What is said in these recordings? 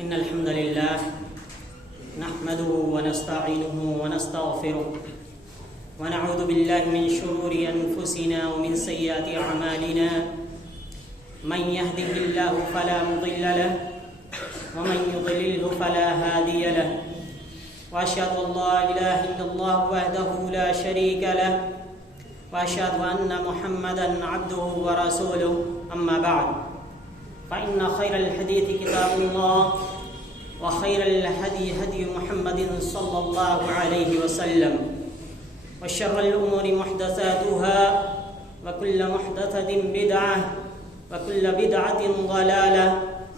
إن الحمد لله نحمده ونستعينه ونستغفره ونعوذ بالله من شرور أنفسنا ومن سيئات أعمالنا من يهده الله فلا مضل له ومن يضلله فلا هادي له وأشهد أن لا إله إلا الله وحده لا شريك له وأشهد أن محمدا عبده ورسوله أما بعد فإن خير الحديث كتاب الله وخير الهدي هدي محمد صلى الله عليه وسلم وشر الأمور محدثاتها وكل محدثة بدعة وكل بدعة ضلالة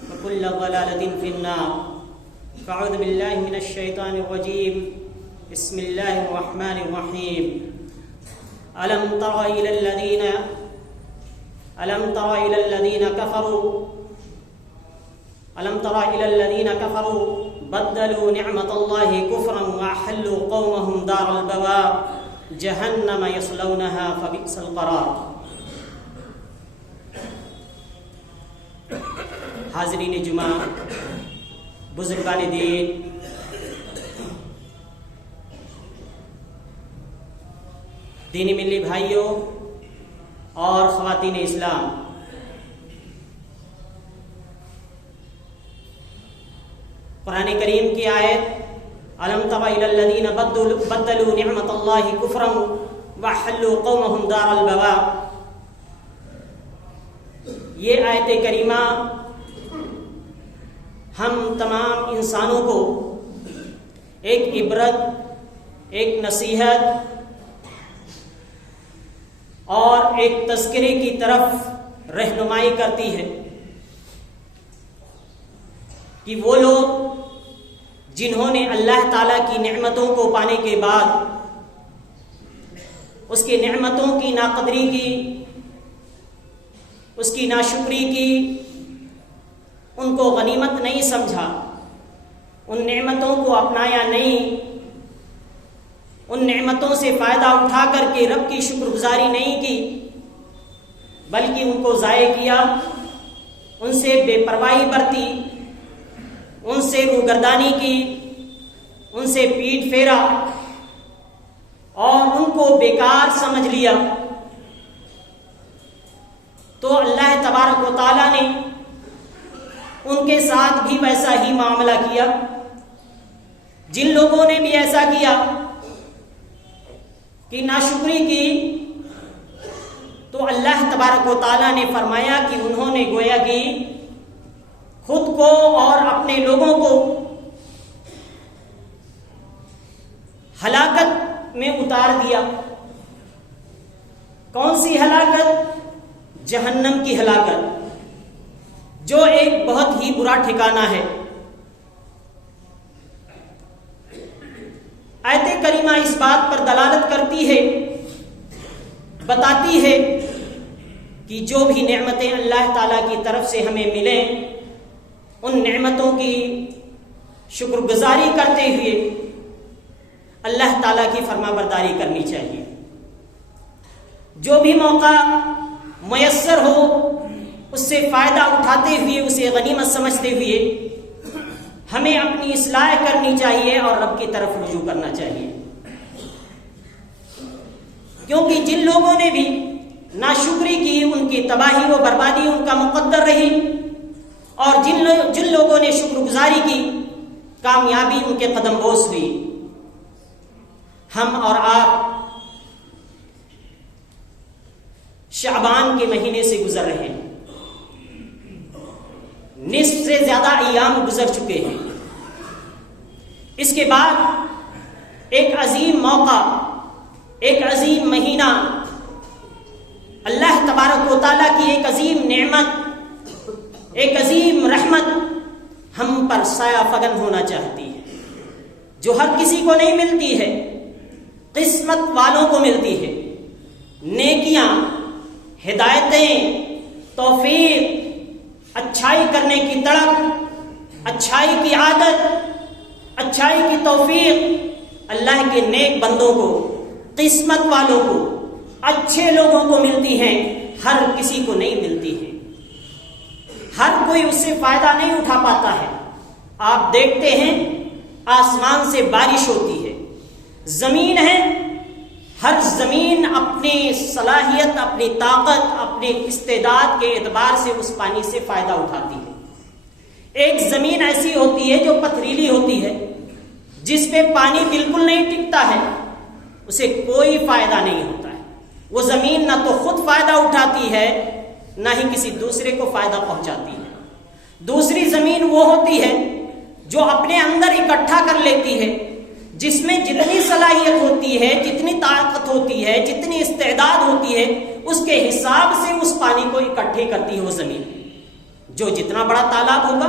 وكل ضلالة في النار. فأعوذ بالله من الشيطان الرجيم. بسم الله الرحمن الرحيم. ألم تر إلى الذين كفروا بدلوا نعمة الله كفرا وأحلوا قومهم دار البوار جهنم يصلونها فبئس القرار. حاضرین جمعہ، بزرگان دین، دینی ملی بھائیوں اور خواتین اسلام، قرآن کریم کی آیت أَلَمْ تَرَ إِلَى الَّذِينَ بَدَّلُوا نِعْمَةَ اللَّهِ كُفْرًا وَأَحَلُّوا قَوْمَهُمْ دَارَ الْبَوَارِ، یہ آیت کریمہ ہم تمام انسانوں کو ایک عبرت، ایک نصیحت اور ایک تذکرے کی طرف رہنمائی کرتی ہے کہ وہ لوگ جنہوں نے اللہ تعالیٰ کی نعمتوں کو پانے کے بعد اس کی نعمتوں کی ناقدری کی، اس کی ناشکری کی، ان کو غنیمت نہیں سمجھا، ان نعمتوں کو اپنایا نہیں، ان نعمتوں سے فائدہ اٹھا کر کے رب کی شکر گزاری نہیں کی، بلکہ ان کو ضائع کیا، ان سے بے پرواہی برتی، ان سے روگردانی کی، ان سے پیٹ پھیرا اور ان کو بیکار سمجھ لیا، تو اللہ تبارک و تعالیٰ نے ان کے ساتھ بھی ویسا ہی معاملہ کیا. جن لوگوں نے بھی ایسا کیا کہ ناشکری کی، تو اللہ تبارک و تعالیٰ نے فرمایا کہ انہوں نے گویا کہ خود کو اور اپنے لوگوں کو ہلاکت میں اتار دیا. کون سی ہلاکت؟ جہنم کی ہلاکت، جو ایک بہت ہی برا ٹھکانہ ہے. آیت کریمہ اس بات پر دلالت کرتی ہے، بتاتی ہے کہ جو بھی نعمتیں اللہ تعالیٰ کی طرف سے ہمیں ملیں، ان نعمتوں کی شکر گزاری کرتے ہوئے اللہ تعالیٰ کی فرما برداری کرنی چاہیے. جو بھی موقع میسر ہو اس سے فائدہ اٹھاتے ہوئے، اسے غنیمت سمجھتے ہوئے ہمیں اپنی اصلاح کرنی چاہیے اور رب کی طرف رجوع کرنا چاہیے. کیونکہ جن لوگوں نے بھی ناشکری کی، ان کی تباہی و بربادی ان کا مقدر رہی، اور جن لوگوں نے شکر گزاری کی، کامیابی ان کے قدم بوس ہوئی. ہم اور آپ شعبان کے مہینے سے گزر رہے ہیں، نصف سے زیادہ ایام گزر چکے ہیں. اس کے بعد ایک عظیم موقع، ایک عظیم مہینہ، اللہ تبارک و تعالیٰ کی ایک عظیم نعمت، ایک عظیم رحمت ہم پر سایہ فگن ہونا چاہتی ہے، جو ہر کسی کو نہیں ملتی ہے، قسمت والوں کو ملتی ہے. نیکیاں، ہدایتیں، توفیق، اچھائی کرنے کی تڑپ، اچھائی کی عادت، اچھائی کی توفیق اللہ کے نیک بندوں کو، قسمت والوں کو، اچھے لوگوں کو ملتی ہیں، ہر کسی کو نہیں ملتی ہے. ہر کوئی اس سے فائدہ نہیں اٹھا پاتا ہے. آپ دیکھتے ہیں آسمان سے بارش ہوتی ہے، زمین ہے، ہر زمین اپنی صلاحیت، اپنی طاقت، اپنے استعداد کے اعتبار سے اس پانی سے فائدہ اٹھاتی ہے۔ ایک زمین ایسی ہوتی ہے جو پتھریلی ہوتی ہے، جس پہ پانی بالکل نہیں ٹکتا ہے، اسے کوئی فائدہ نہیں ہوتا ہے۔ وہ زمین نہ تو خود فائدہ اٹھاتی ہے، نہ ہی کسی دوسرے کو فائدہ پہنچاتی ہے۔ دوسری زمین وہ ہوتی ہے جو اپنے اندر اکٹھا کر لیتی ہے، جس میں جتنی صلاحیت ہوتی ہے، جتنی طاقت ہوتی ہے، جتنی استعداد ہوتی ہے، اس کے حساب سے اس پانی کو اکٹھے کرتی ہے وہ زمین۔ جو جتنا بڑا تالاب ہوگا،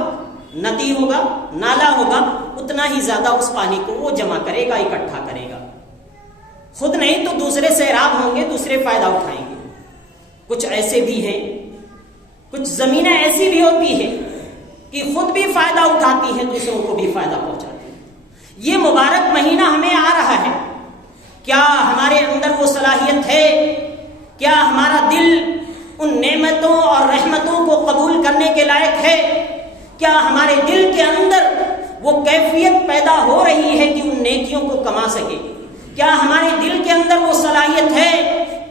ندی ہوگا، نالا ہوگا، اتنا ہی زیادہ اس پانی کو وہ جمع کرے گا، اکٹھا کرے گا۔ خود نہیں تو دوسرے سیراب ہوں گے، دوسرے فائدہ اٹھائیں گے۔ کچھ ایسے بھی ہیں، کچھ زمینیں ایسی بھی ہوتی ہیں کہ خود بھی فائدہ اٹھاتی ہیں، دوسروں کو بھی فائدہ پہنچاتی ہیں۔ یہ مبارک مہینہ ہمیں آ رہا ہے، کیا ہمارے اندر وہ صلاحیت ہے؟ کیا ہمارا دل ان نعمتوں اور رحمتوں کو قبول کرنے کے لائق ہے؟ کیا ہمارے دل کے اندر وہ کیفیت پیدا ہو رہی ہے کہ ان نیکیوں کو کما سکے؟ کیا ہمارے دل کے اندر وہ صلاحیت ہے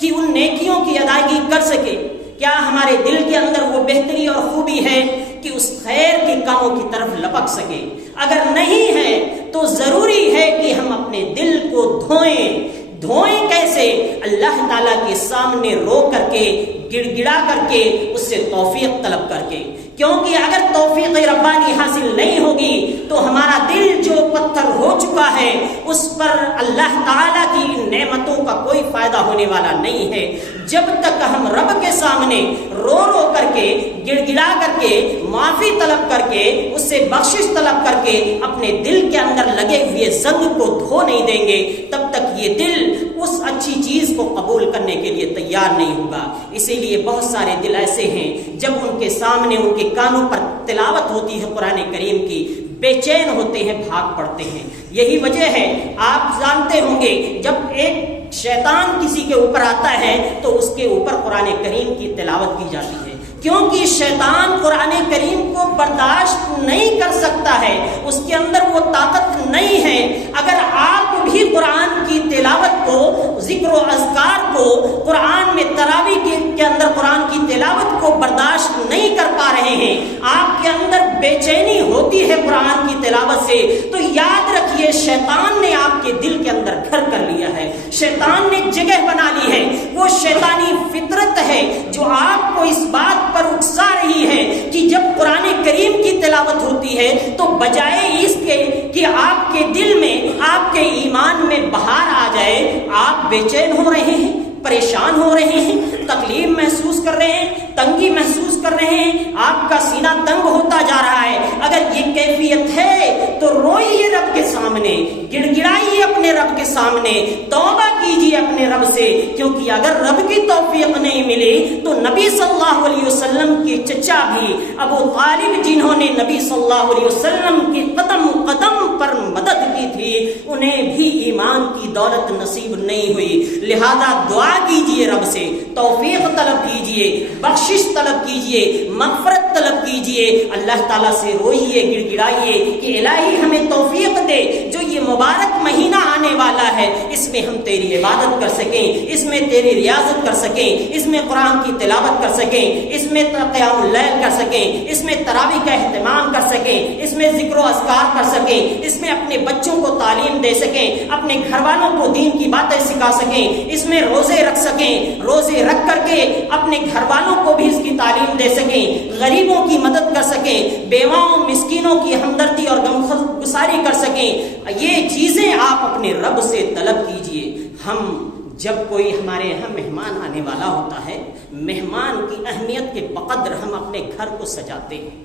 کہ ان نیکیوں کی ادائیگی کر سکے؟ کیا ہمارے دل کے اندر وہ بہتری اور خوبی ہے کہ اس خیر کے کاموں کی طرف لپک سکے؟ اگر نہیں ہے تو ضروری ہے کہ ہم اپنے دل کو دھوئیں کیسے؟ اللہ تعالیٰ کے سامنے رو کر کے، گڑ گڑا کر کے، اس سے توفیق طلب کر کے، کیونکہ اگر توفیق ربانی حاصل نہیں ہوگی تو ہمارا دل جو پتھر ہو چکا ہے اس پر اللہ تعالیٰ کی نعمتوں کا کوئی فائدہ ہونے والا نہیں ہے۔ جب تک ہم رب کے سامنے رو رو کر کے، گڑ گڑا کر کے، معافی طلب کر کے، اس سے بخشش طلب کر کے اپنے دل کے اندر لگے ہوئے زنگ کو دھو نہیں دیں گے، تب تک یہ دل اس اچھی چیز کو قبول کرنے کے لیے تیار نہیں ہوگا۔ اسی لیے بہت سارے دل ایسے ہیں جب ان کے سامنے، ان کے کانوں پر تلاوت ہوتی ہے قرآن کریم کی، بے چین ہوتے ہیں، بھاگ پڑتے ہیں۔ یہی وجہ ہے، آپ جانتے ہوں گے، جب ایک شیطان کسی کے اوپر آتا ہے تو اس کے اوپر قرآن کریم کی تلاوت کی جاتی ہے، کیونکہ شیطان قرآن کریم کو برداشت نہیں کر سکتا ہے، اس کے اندر وہ طاقت نہیں ہے۔ اگر آپ بھی قرآن کی تلاوت کو، ذکر و اذکار کو، قرآن میں تراویح کے اندر قرآن کی تلاوت کو برداشت نہیں کر پا رہے ہیں، آپ کے اندر بے چینی ہوتی ہے قرآن کی تلاوت سے، تو یاد رکھیے شیطان نے آپ کے دل کے اندر گھر کر لیا ہے، شیطان نے جگہ بنا لی ہے۔ وہ شیطانی فطرت ہے جو آپ کو اس بات پر اکسا رہی ہے کہ جب قرآن کریم کی تلاوت ہوتی ہے تو بجائے اس کے کہ آپ کے دل میں، آپ کے ایمان میں بہار آ جائے، آپ بے چین ہو رہے ہیں، پریشان ہو رہے ہیں، تکلیف محسوس کر رہے ہیں، تنگی محسوس کر رہے ہیں، آپ کا سینہ تنگ ہوتا جا رہا ہے۔ اگر یہ کیفیت ہے تو روئیے رب کے سامنے، گڑ گڑائیے اپنے رب کے سامنے، توبہ کیجیے اپنے رب سے، کیونکہ اگر رب کی توفیق نہیں ملی تو نبی صلی اللہ علیہ وسلم کے چچا بھی ابو طالب، جنہوں نے نبی صلی اللہ علیہ وسلم کی قدم قدم پر مدد کی تھی، انہیں بھی ایمان کی دولت نصیب نہیں ہوئی۔ لہذا دعا کیجیے رب سے، توفیق طلب کیجیے، بخشش طلب کیجیے، مغفرت طلب کیجیے، اللہ تعالیٰ سے روئیے، گڑ گڑائیے کہ الہی ہمیں توفیق دے، جو یہ مبارک مہینہ آنے والا ہے اس میں ہم تیری عبادت کر سکیں، اس میں تیری ریاضت کر سکیں، اس میں قرآن کی تلاوت کر سکیں، اس میں قیام اللیل کر سکیں، اس میں تراویح کا اہتمام کر سکیں، اس میں ذکر و اذکار کر سکیں، اس میں اپنے بچوں کو تعلیم دے سکیں، اپنے گھر والوں کو دین کی باتیں سکھا سکیں، اس میں روزے رکھ سکیں، روزے رکھ کر کے اپنے گھر والوں کو بھی اس کی تعلیم دے سکیں، غریبوں کی مدد کر سکیں، بیواؤں مسکینوں کی ہمدردی اور غمگساری کر سکیں۔ یہ چیزیں آپ اپنے رب سے طلب کیجئے۔ ہم جب کوئی ہمارے یہاں مہمان آنے والا ہوتا ہے، مہمان کی اہمیت کے بقدر ہم اپنے گھر کو سجاتے ہیں۔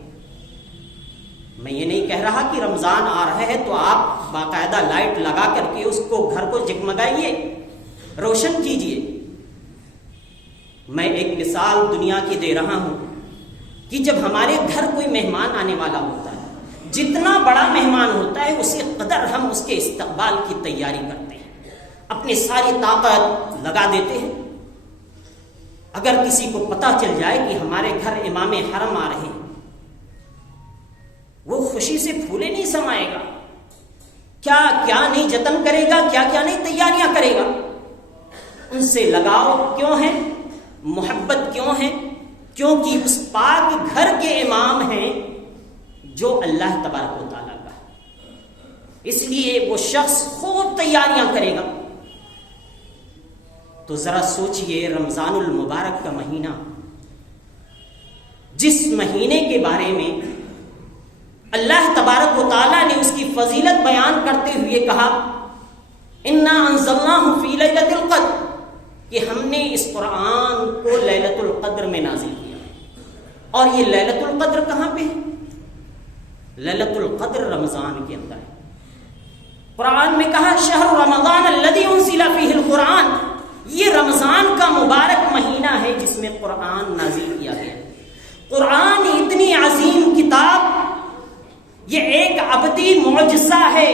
میں یہ نہیں کہہ رہا کہ رمضان آ رہا ہے تو آپ باقاعدہ لائٹ لگا کر کے اس کو گھر کو جگمگائیے، روشن کیجئے۔ میں ایک مثال دنیا کی دے رہا ہوں کہ جب ہمارے گھر کوئی مہمان آنے والا ہوتا ہے، جتنا بڑا مہمان ہوتا ہے اسی قدر ہم اس کے استقبال کی تیاری کرتے ہیں، اپنی ساری طاقت لگا دیتے ہیں۔ اگر کسی کو پتہ چل جائے کہ ہمارے گھر امام حرم آ رہے ہیں، وہ خوشی سے پھولے نہیں سمائے گا، کیا کیا نہیں جتن کرے گا، کیا کیا نہیں تیاریاں کرے گا۔ ان سے لگاؤ کیوں ہے، محبت کیوں ہے؟ کیونکہ اس پاک گھر کے امام ہیں جو اللہ تبارک و تعالیٰ کا ہے، اس لیے وہ شخص خوب تیاریاں کرے گا۔ تو ذرا سوچئے، رمضان المبارک کا مہینہ، جس مہینے کے بارے میں اللہ تبارک و تعالیٰ نے اس کی فضیلت بیان کرتے ہوئے کہا انا انزلناہ فی لیلۃ القدر، کہ ہم نے اس قرآن کو لیلۃ القدر میں نازل کیا۔ اور یہ لیلۃ القدر کہاں پہ ہے؟ لیلۃ القدر رمضان کے اندر ہے۔ قرآن میں کہا شہر رمضان الذی انزل فیہ القرآن، یہ رمضان کا مبارک مہینہ ہے جس میں قرآن نازل کیا گیا۔ قرآن اتنی عظیم کتاب، یہ ایک ابدی معجزہ ہے،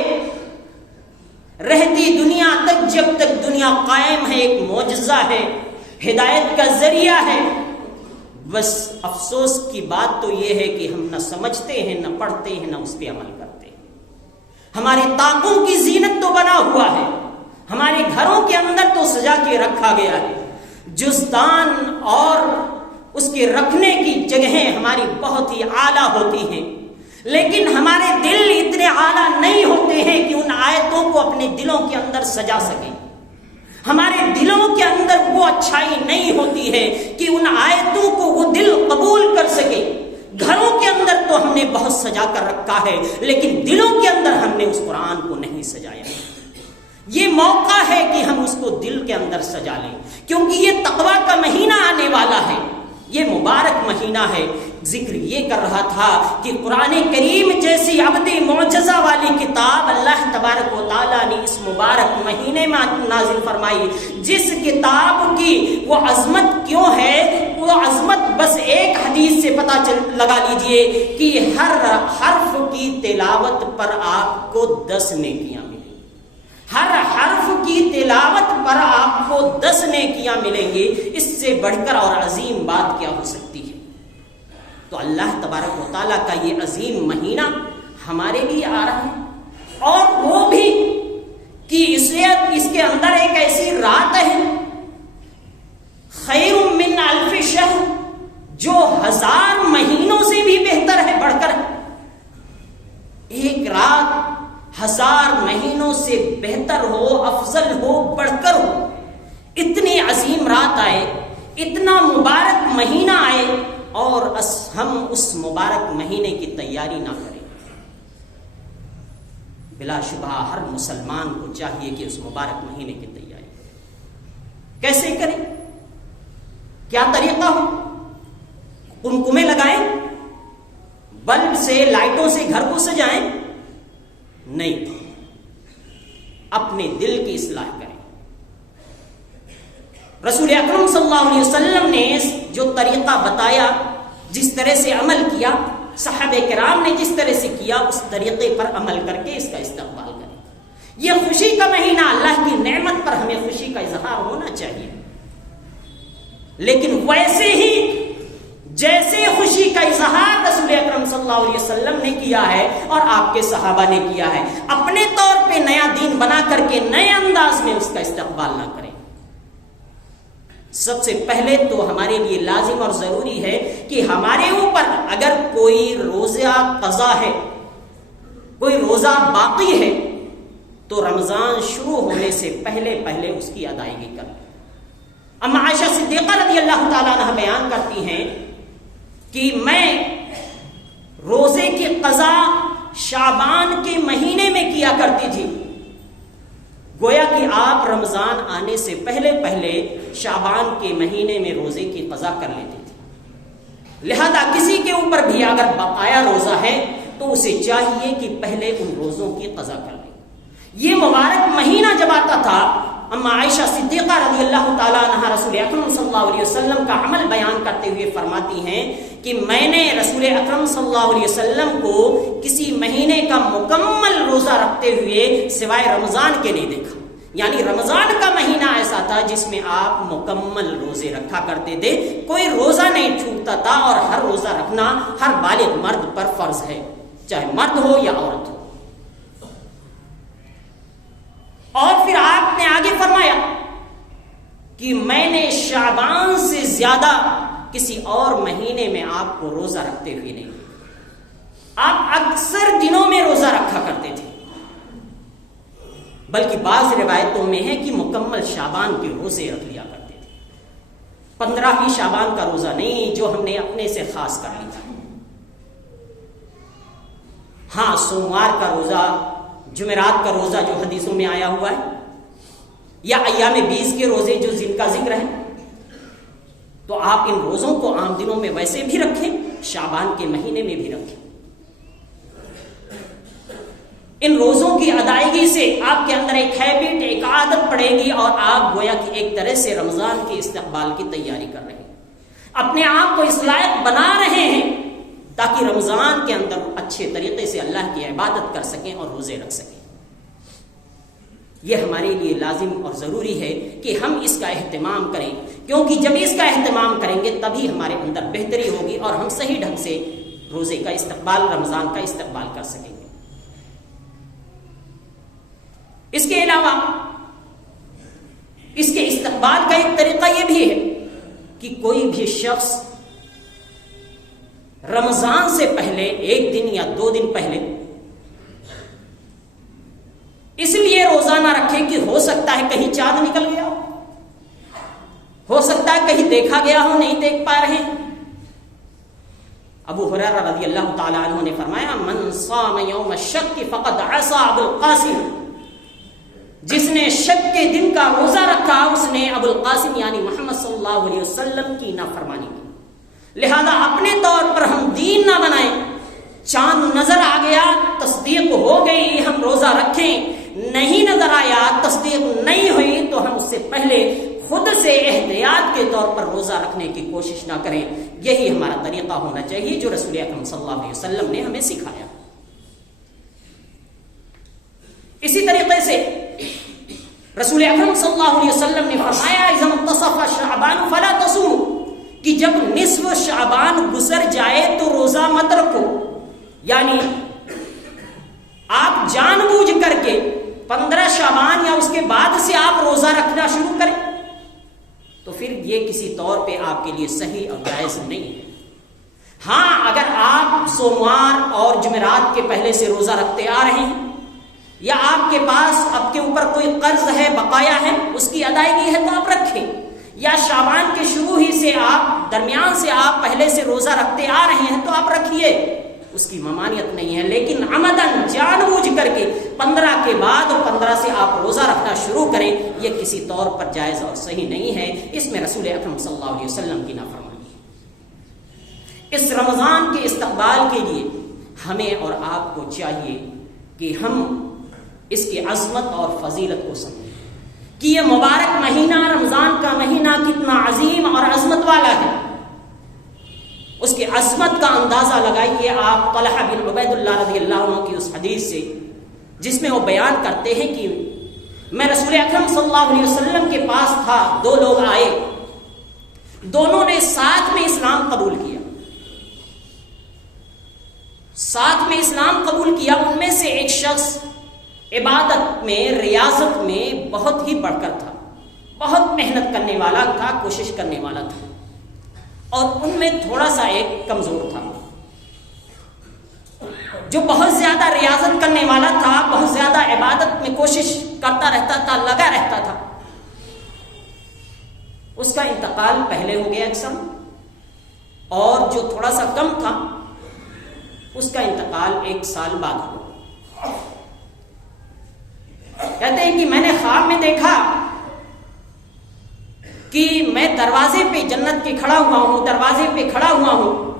رہتی دنیا تک، جب تک دنیا قائم ہے ایک معجزہ ہے، ہدایت کا ذریعہ ہے۔ بس افسوس کی بات تو یہ ہے کہ ہم نہ سمجھتے ہیں، نہ پڑھتے ہیں، نہ اس پہ عمل کرتے ہیں۔ ہمارے طاقوں کی زینت تو بنا ہوا ہے، ہمارے گھروں کے اندر تو سجا کے رکھا گیا ہے، جزدان اور اس کے رکھنے کی جگہیں ہماری بہت ہی اعلیٰ ہوتی ہیں، لیکن ہمارے دل اتنے اعلیٰ نہیں ہوتے ہیں کہ ان آیتوں کو اپنے دلوں کے اندر سجا سکیں۔ ہمارے دلوں کے اندر وہ اچھائی نہیں ہوتی ہے کہ ان آیتوں کو وہ دل قبول کر سکے۔ گھروں کے اندر تو ہم نے بہت سجا کر رکھا ہے، لیکن دلوں کے اندر ہم نے اس قرآن کو نہیں سجایا۔ یہ موقع ہے کہ ہم اس کو دل کے اندر سجا لیں، کیونکہ یہ تقویٰ کا مہینہ آنے والا ہے، یہ مبارک مہینہ ہے۔ ذکر یہ کر رہا تھا کہ قرآن کریم جیسی ابدی معجزہ والی کتاب اللہ تبارک و تعالیٰ نے اس مبارک مہینے میں نازل فرمائی، جس کتاب کی وہ عظمت کیوں ہے، وہ عظمت بس ایک حدیث سے پتہ لگا لیجئے کہ ہر حرف کی تلاوت پر آپ کو 10 نیکیاں ملیں گی، ہر حرف کی تلاوت پر آپ کو 10 نیکیاں ملیں گی۔ اس سے بڑھ کر اور عظیم بات کیا ہو سکتی ہے؟ تو اللہ تبارک و تعالیٰ کا یہ عظیم مہینہ ہمارے لیے آ رہا ہے، اور وہ بھی کہ اس کے اندر ایک ایسی رات ہے خیر من الف شہر، جو 1000 مہینوں سے بھی بہتر ہے، بڑھ کر ایک رات 1000 مہینوں سے بہتر ہو، افضل ہو، بڑھ کر ہو۔ اتنی عظیم رات آئے، اتنا مبارک مہینہ آئے، اور ہم اس مبارک مہینے کی تیاری نہ کریں۔ بلا شبہ ہر مسلمان کو چاہیے کہ اس مبارک مہینے کی تیاری کیسے کریں، کیا طریقہ ہو؟ قمقمے لگائیں، بلب سے، لائٹوں سے گھر کو سجائیں؟ نہیں، اپنے دل کی اصلاح کریں۔ رسول اکرم صلی اللہ علیہ وسلم نے جو طریقہ بتایا، جس طرح سے عمل کیا، صحابہ کرام نے جس طرح سے کیا، اس طریقے پر عمل کر کے اس کا استقبال کریں۔ یہ خوشی کا مہینہ، اللہ کی نعمت پر ہمیں خوشی کا اظہار ہونا چاہیے، لیکن ویسے ہی جیسے خوشی کا اظہار رسول اکرم صلی اللہ علیہ وسلم نے کیا ہے اور آپ کے صحابہ نے کیا ہے، اپنے طور پہ نیا دین بنا کر کے نئے انداز میں اس کا استقبال نہ کریں۔ سب سے پہلے تو ہمارے لیے لازم اور ضروری ہے کہ ہمارے اوپر اگر کوئی روزہ قضا ہے، کوئی روزہ باقی ہے، تو رمضان شروع ہونے سے پہلے اس کی ادائیگی کریں۔ اما عائشہ صدیقہ رضی اللہ تعالیٰ عنہ بیان کرتی ہیں کہ میں روزے کی قضا شعبان کے مہینے میں کیا کرتی تھی، گویا کہ آپ رمضان آنے سے پہلے شعبان کے مہینے میں روزے کی قضا کر لیتے تھے۔ لہذا کسی کے اوپر بھی اگر بقایا روزہ ہے تو اسے چاہیے کہ پہلے ان روزوں کی قضا کر لے۔ یہ مبارک مہینہ جب آتا تھا، اما عائشہ صدیقہ رضی اللہ تعالیٰ عنہ رسول اکرم صلی اللہ علیہ وسلم کا عمل بیان کرتے ہوئے فرماتی ہیں کہ میں نے رسول اکرم صلی اللہ علیہ وسلم کو کسی مہینے کا مکمل روزہ رکھتے ہوئے سوائے رمضان کے نہیں دیکھا۔ یعنی رمضان کا مہینہ ایسا تھا جس میں آپ مکمل روزے رکھا کرتے تھے، کوئی روزہ نہیں چھوٹتا تھا، اور ہر روزہ رکھنا ہر بالغ مرد پر فرض ہے، چاہے مرد ہو یا عورت ہو. اور پھر آپ نے آگے فرمایا کہ میں نے شعبان سے زیادہ کسی اور مہینے میں آپ کو روزہ رکھتے ہوئے نہیں. آپ اکثر دنوں میں روزہ رکھا کرتے تھے، بلکہ بعض روایتوں میں ہے کہ مکمل شعبان کے روزے رکھ لیا کرتے تھے. 15 ہی شعبان کا روزہ نہیں جو ہم نے اپنے سے خاص کر لی تھا. ہاں، سوموار کا روزہ، جمعرات کا روزہ جو حدیثوں میں آیا ہوا ہے، یا ایام 20 کے روزے جو جن کا ذکر ہے، تو آپ ان روزوں کو عام دنوں میں ویسے بھی رکھیں، شعبان کے مہینے میں بھی رکھیں. ان روزوں کی ادائیگی سے آپ کے اندر ایک ہیبٹ، ایک عادت پڑے گی، اور آپ گویا کہ ایک طرح سے رمضان کے استقبال کی تیاری کر رہے ہیں، اپنے آپ کو اس لائق بنا رہے ہیں تاکہ رمضان کے اندر اچھے طریقے سے اللہ کی عبادت کر سکیں اور روزے رکھ سکیں. یہ ہمارے لیے لازم اور ضروری ہے کہ ہم اس کا اہتمام کریں، کیونکہ جب اس کا اہتمام کریں گے تبھی ہمارے اندر بہتری ہوگی اور ہم صحیح ڈھنگ سے روزے کا استقبال، رمضان کا استقبال کر سکیں گے. اس کے علاوہ اس کے استقبال کا ایک طریقہ یہ بھی ہے کہ کوئی بھی شخص رمضان سے پہلے 1 دن یا 2 دن پہلے اس لیے روزہ نہ رکھے کہ ہو سکتا ہے کہیں چاند نکل گیا ہو سکتا ہے کہیں دیکھا گیا ہو، نہیں دیکھ پا رہے ہیں. ابو ہریرہ رضی اللہ تعالی عنہ نے فرمایا، من صام یوم الشک فقد عصى ابو القاسم، جس نے شک کے دن کا روزہ رکھا اس نے ابو القاسم یعنی محمد صلی اللہ علیہ وسلم کی نافرمانی کی. لہذا اپنے طور پر ہم دین نہ بنائیں. چاند نظر آ گیا، تصدیق ہو گئی، ہم روزہ رکھیں. نہیں نظر آیا، تصدیق نہیں ہوئی، تو ہم اس سے پہلے خود سے احتیاط کے طور پر روزہ رکھنے کی کوشش نہ کریں. یہی ہمارا طریقہ ہونا چاہیے جو رسول اکرم صلی اللہ علیہ وسلم نے ہمیں سکھایا. اسی طریقے سے رسول اکرم صلی اللہ علیہ وسلم نے فرمایا، اذا انتصف شعبان فلا تصوموا، کہ جب نصف شعبان گزر جائے تو روزہ مت رکھو. یعنی آپ جان بوجھ کر کے 15 شعبان یا اس کے بعد سے آپ روزہ رکھنا شروع کریں تو پھر یہ کسی طور پہ آپ کے لیے صحیح اور جائز نہیں ہے. ہاں، اگر آپ سوموار اور جمعرات کے پہلے سے روزہ رکھتے آ رہے ہیں، یا آپ کے پاس آپ کے اوپر کوئی قرض ہے، بقایا ہے، اس کی ادائیگی ہے تو آپ رکھیں، یا شعبان کے شروع ہی سے آپ درمیان سے آپ پہلے سے روزہ رکھتے آ رہے ہیں تو آپ رکھیے، اس کی ممانعت نہیں ہے. لیکن عمدن جان بوجھ کر کے 15 کے بعد اور 15 سے آپ روزہ رکھنا شروع کریں، یہ کسی طور پر جائز اور صحیح نہیں ہے. اس میں رسول اکرم صلی اللہ علیہ وسلم کی نافرمانی ہے. اس رمضان کے استقبال کے لیے ہمیں اور آپ کو چاہیے کہ ہم اس کی عظمت اور فضیلت کو سمجھیں کہ یہ مبارک مہینہ، رمضان کا مہینہ کتنا عظیم اور عظمت والا ہے. اس کی عظمت کا اندازہ لگائیے آپ طلحہ بن عبید اللہ رضی اللہ عنہ کی اس حدیث سے، جس میں وہ بیان کرتے ہیں کہ میں رسول اکرم صلی اللہ علیہ وسلم کے پاس تھا، 2 لوگ آئے، دونوں نے ساتھ میں اسلام قبول کیا. ساتھ میں اسلام قبول کیا. ان میں سے ایک شخص عبادت میں، ریاضت میں بہت ہی بڑھ کر تھا، بہت محنت کرنے والا تھا، کوشش کرنے والا تھا، اور ان میں تھوڑا سا ایک کمزور تھا. جو بہت زیادہ ریاضت کرنے والا تھا، بہت زیادہ عبادت میں کوشش کرتا رہتا تھا، لگا رہتا تھا، اس کا انتقال پہلے ہو گیا اکثر، اور جو تھوڑا سا کم تھا اس کا انتقال 1 سال بعد ہوا. کہتے ہیں کہ میں نے خواب میں دیکھا کہ میں دروازے پہ جنت کے کھڑا ہوا ہوں، دروازے پہ کھڑا ہوا ہوں.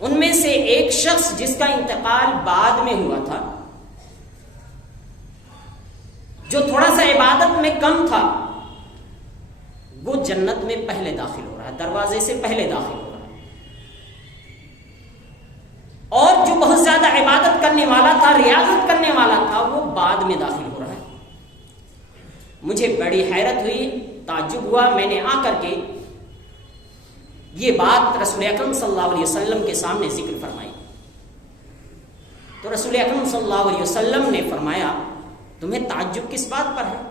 ان میں سے ایک شخص جس کا انتقال بعد میں ہوا تھا، جو تھوڑا سا عبادت میں کم تھا، وہ جنت میں پہلے داخل ہو رہا ہے، دروازے سے پہلے داخل ہو رہا ہے. اور جو بہت زیادہ عبادت کرنے والا تھا، ریاضت کرنے والا تھا، وہ بعد میں داخل ہو رہا ہے. مجھے بڑی حیرت ہوئی، تعجب ہوا. میں نے آ کر کے یہ بات رسول اکرم صلی اللہ علیہ وسلم کے سامنے ذکر فرمائی. تو رسول اکرم صلی اللہ علیہ وسلم نے فرمایا تمہیں تعجب کس بات پر ہے؟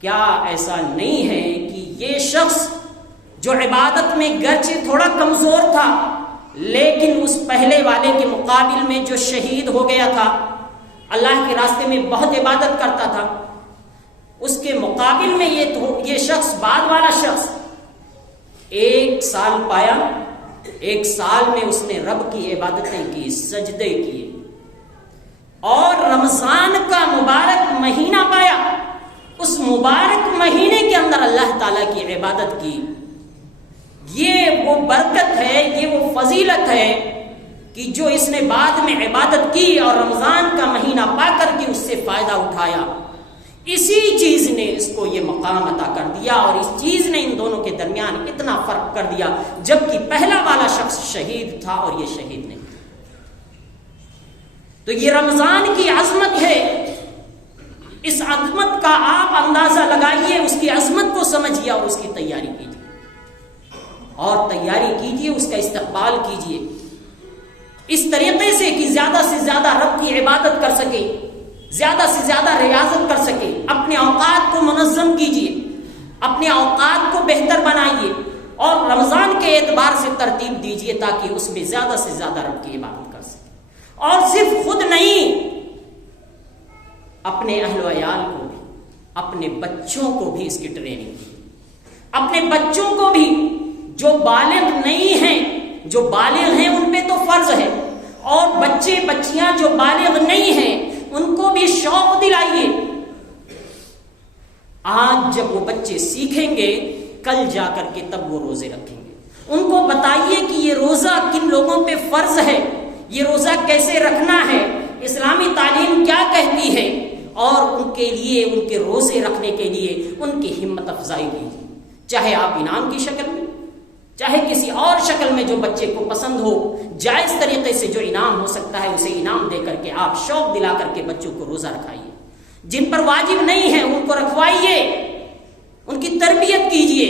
کیا ایسا نہیں ہے کہ یہ شخص جو عبادت میں گرچہ تھوڑا کمزور تھا لیکن اس پہلے والے کے مقابل میں جو شہید ہو گیا تھا، اللہ کے راستے میں بہت عبادت کرتا تھا، اس کے مقابل میں یہ شخص بعد والا شخص 1 سال پایا، 1 سال میں اس نے رب کی عبادتیں کی، سجدے کیے، اور رمضان کا مبارک مہینہ پایا، اس مبارک مہینے کے اندر اللہ تعالیٰ کی عبادت کی۔ یہ وہ برکت ہے، یہ وہ فضیلت ہے کہ جو اس نے بعد میں عبادت کی اور رمضان کا مہینہ پا کر کے اس سے فائدہ اٹھایا، اسی چیز نے اس کو یہ مقام عطا کر دیا، اور اس چیز نے ان دونوں کے درمیان اتنا فرق کر دیا، جبکہ پہلا والا شخص شہید تھا اور یہ شہید نہیں تھا۔ تو یہ رمضان کی عظمت ہے، اس عظمت کا آپ اندازہ لگائیے، اس کی عظمت کو سمجھیے اور اس کی تیاری کیجیے، اور تیاری کیجیے، اس کا استقبال کیجیے اس طریقے سے کہ زیادہ سے زیادہ رب کی عبادت کر سکے، زیادہ سے زیادہ ریاضت کر سکے، اپنے اوقات کو منظم کیجیے، اپنے اوقات کو بہتر بنائیے، اور رمضان کے اعتبار سے ترتیب دیجیے تاکہ اس میں زیادہ سے زیادہ رب کی عبادت کر سکے۔ اور صرف خود نہیں، اپنے اہل و عیال کو بھی، اپنے بچوں کو بھی اس کی ٹریننگ دی، اپنے بچوں کو بھی جو بالغ نہیں ہیں، جو بالغ ہیں ان پہ تو فرض ہے، اور بچے بچیاں جو بالغ نہیں ہیں ان کو بھی شوق دلائیے۔ آج جب وہ بچے سیکھیں گے، کل جا کر کے تب وہ روزے رکھیں گے۔ ان کو بتائیے کہ یہ روزہ کن لوگوں پہ فرض ہے، یہ روزہ کیسے رکھنا ہے، اسلامی تعلیم کیا کہتی ہے، اور ان کے لیے، ان کے روزے رکھنے کے لیے ان کی ہمت افزائی کیجیے، چاہے آپ انعام کی شکل میں، چاہے کسی اور شکل میں جو بچے کو پسند ہو، جائز طریقے سے جو انعام ہو سکتا ہے اسے انعام دے کر کے آپ شوق دلا کر کے بچوں کو روزہ رکھائیے۔ جن پر واجب نہیں ہے ان کو رکھوائیے، ان کی تربیت کیجیے،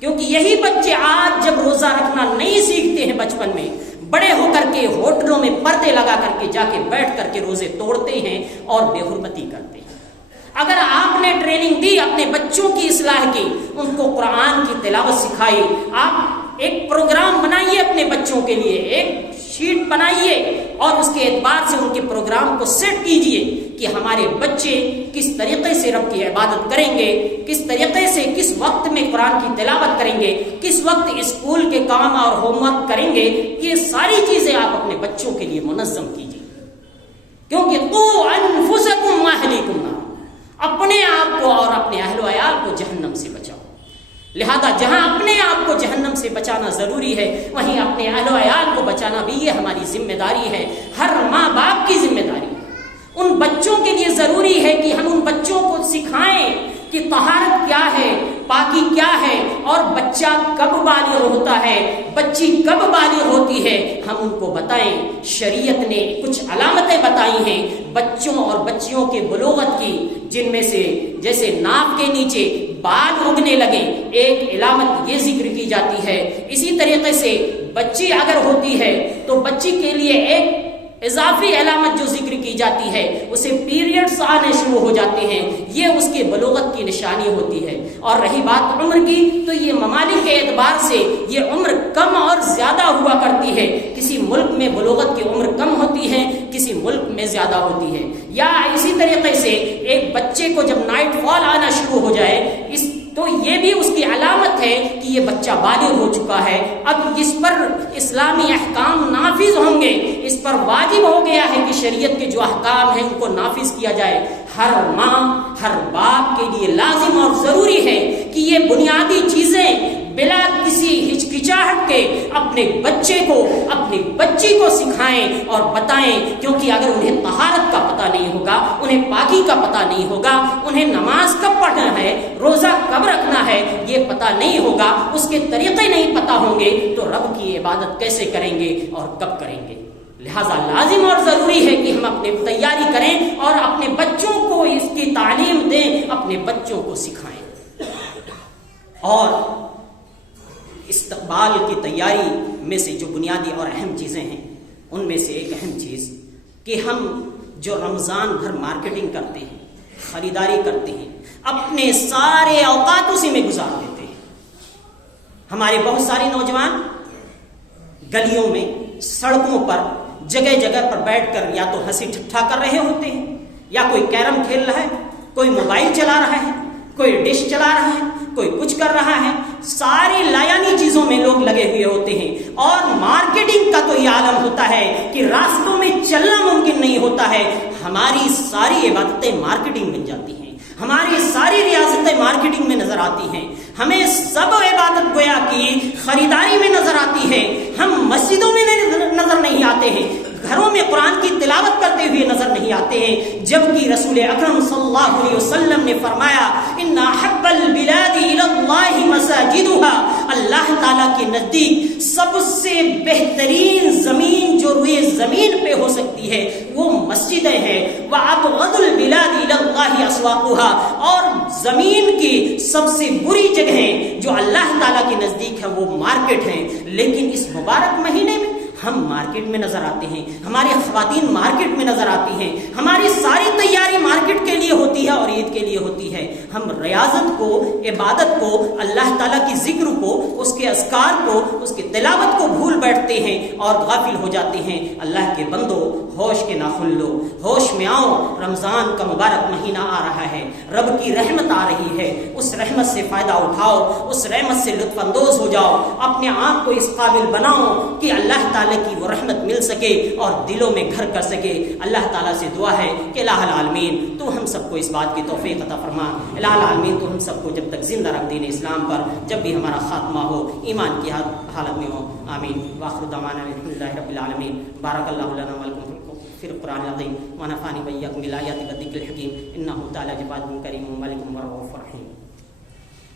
کیونکہ یہی بچے آج جب روزہ رکھنا نہیں سیکھتے ہیں بچپن میں، بڑے ہو کر کے ہوٹلوں میں پردے لگا کر کے جا کے بیٹھ کر کے روزے توڑتے ہیں اور بے حرمتی کرتے ہیں۔ اگر آپ نے ٹریننگ دی اپنے بچوں کی اصلاح کی، ان کو قرآن کی تلاوت سکھائی، آپ ایک پروگرام بنائیے اپنے بچوں کے لیے، ایک شیٹ بنائیے اور اس کے اعتبار سے ان کے پروگرام کو سیٹ کیجئے کہ ہمارے بچے کس طریقے سے رب کی عبادت کریں گے، کس طریقے سے کس وقت میں قرآن کی تلاوت کریں گے، کس وقت اسکول کے کام اور ہوم ورک کریں گے۔ یہ ساری چیزیں آپ اپنے بچوں کے لیے منظم کیجئے، کیونکہ قوا انفسکم واہلیکم نارا، اپنے آپ کو اور اپنے اہل و عیال کو جہنم سے بچاؤ۔ لہذا جہاں اپنے آپ کو جہنم سے بچانا ضروری ہے، وہیں اپنے اہل و عیال کو بچانا بھی یہ ہماری ذمہ داری ہے، ہر ماں باپ کی ذمہ داری ہے۔ ان بچوں کے لیے ضروری ہے کہ ہم ان بچوں کو سکھائیں کہ طہارت کیا ہے، پاکی کیا ہے، اور بچہ کب بالغ ہوتا ہے، بچی کب بالغ ہوتی ہے، ہم ان کو بتائیں۔ شریعت نے کچھ علامتیں بتائی ہیں بچوں اور بچیوں کے بلوغت کی، جن میں سے جیسے ناک کے نیچے بال اگنے لگے، ایک علامت یہ ذکر کی جاتی ہے۔ اسی طریقے سے بچی اگر ہوتی ہے تو بچی کے لیے ایک اضافی علامت جو ذکر کی جاتی ہے، اسے پیریڈز آنے شروع ہو جاتے ہیں، یہ اس کے بلوغت کی نشانی ہوتی ہے۔ اور رہی بات عمر کی، تو یہ ممالک کے اعتبار سے یہ عمر کم اور زیادہ ہوا کرتی ہے، کسی ملک میں بلوغت کی عمر کم ہوتی ہے، کسی ملک میں زیادہ ہوتی ہے۔ یا اسی طریقے سے ایک بچے کو جب نائٹ فال آنا شروع ہو جائے تو یہ بھی اس کی علامت ہے کہ یہ بچہ بالغ ہو چکا ہے، اب اس پر اسلامی احکام نافذ ہوں گے، اس پر واجب ہو گیا ہے کہ شریعت کے جو احکام ہیں ان کو نافذ کیا جائے۔ ہر ماں، ہر باپ کے لیے لازم اور ضروری ہے کہ یہ بنیادی چیزیں بلا کسی ہچکچاہٹ کے اپنے بچے کو، اپنی بچی کو سکھائیں اور بتائیں، کیونکہ اگر انہیں طہارت کا پتہ نہیں ہوگا، انہیں پاکی کا پتہ نہیں ہوگا، انہیں نماز کب پڑھنا ہے، روزہ کب رکھنا ہے، یہ پتہ نہیں ہوگا، اس کے طریقے نہیں پتہ ہوں گے، تو رب کی عبادت کیسے کریں گے اور کب کریں گے۔ لہذا لازم اور ضروری ہے کہ ہم اپنے تیاری کریں اور اپنے بچوں کو اس کی تعلیم دیں، اپنے بچوں کو سکھائیں۔ اور استقبال کی تیاری میں سے جو بنیادی اور اہم چیزیں ہیں، ان میں سے ایک اہم چیز کہ ہم جو رمضان بھر مارکیٹنگ کرتے ہیں، خریداری کرتے ہیں، اپنے سارے اوقات اسی میں گزار دیتے ہیں. ہمارے بہت سارے نوجوان گلیوں میں، سڑکوں پر، جگہ جگہ پر بیٹھ کر یا تو ہنسی ٹھٹھا کر رہے ہوتے ہیں، یا کوئی کیرم کھیل رہا ہے، کوئی موبائل چلا رہا ہے، کوئی ڈش چلا رہا ہے، کوئی کچھ کر رہا ہے. ساری لایانی چیزوں میں لوگ لگے ہوئے ہوتے ہیں، اور مارکیٹنگ کا تو یہ عالم ہوتا ہے کہ راستوں میں چلنا ممکن نہیں ہوتا ہے. ہماری ساری عبادتیں مارکیٹنگ بن جاتی ہیں، ہماری ساری ریاستیں مارکیٹنگ میں نظر آتی ہیں. ہمیں سب عبادت گویا کی خریداری میں نظر آتی ہے. ہم مسجدوں میں نظر نہیں آتے ہیں، گھروں میں قرآن کی تلاوت کرتے ہوئے نظر نہیں آتے ہیں، جبکہ رسول اکرم صلی اللہ علیہ وسلم نے فرمایا ان احب البلاد الی اللہ مساجدها. اللہ تعالیٰ کے نزدیک سب سے بہترین زمین جو روئے زمین پہ ہو سکتی ہے وہ مسجدیں ہیں. وابغض البلاد الی اللہ اسواقها. اور زمین کی سب سے بری جگہیں جو اللہ تعالیٰ کے نزدیک ہے وہ مارکیٹ ہیں. لیکن اس مبارک مہینے میں ہم مارکیٹ میں نظر آتے ہیں، ہماری خواتین مارکیٹ میں نظر آتی ہیں، ہماری ساری تیاری مارکیٹ کے لیے ہوتی ہے اور عید کے لیے ہوتی ہے. ہم ریاضت کو، عبادت کو، اللہ تعالیٰ کی ذکر کو، اس کے اذکار کو، اس کی تلاوت کو بھول بیٹھتے ہیں اور غافل ہو جاتے ہیں. اللہ کے بندو، ہوش کے ناخن لو، ہوش میں آؤ. رمضان کا مبارک مہینہ آ رہا ہے، رب کی رحمت آ رہی ہے. اس رحمت سے فائدہ اٹھاؤ، اس رحمت سے لطف اندوز ہو جاؤ. اپنے آپ کو اس قابل بناؤ کہ اللہ تعالیٰ کی وہ رحمت مل سکے اور دلوں میں گھر کر سکے. اللہ تعالیٰ سے دعا ہے کہ الہ العالمین تو ہم سب کو اس بات کی توفیق عطا فرما. الہ العالمین تو ہم سب کو جب تک زندہ رکھ دین اسلام پر، جب بھی ہمارا خاتمہ ہو ایمان کی حالت میں ہو. آمین. وآخر دعوانا الحمدللہ رب العالمین. بارک اللہ لنا ولکم فی القرآن العظیم ونفعنی وإیاکم بالآیات والذکر الحکیم. انہ تعالی جواد کریم ملک رؤوف رحیم.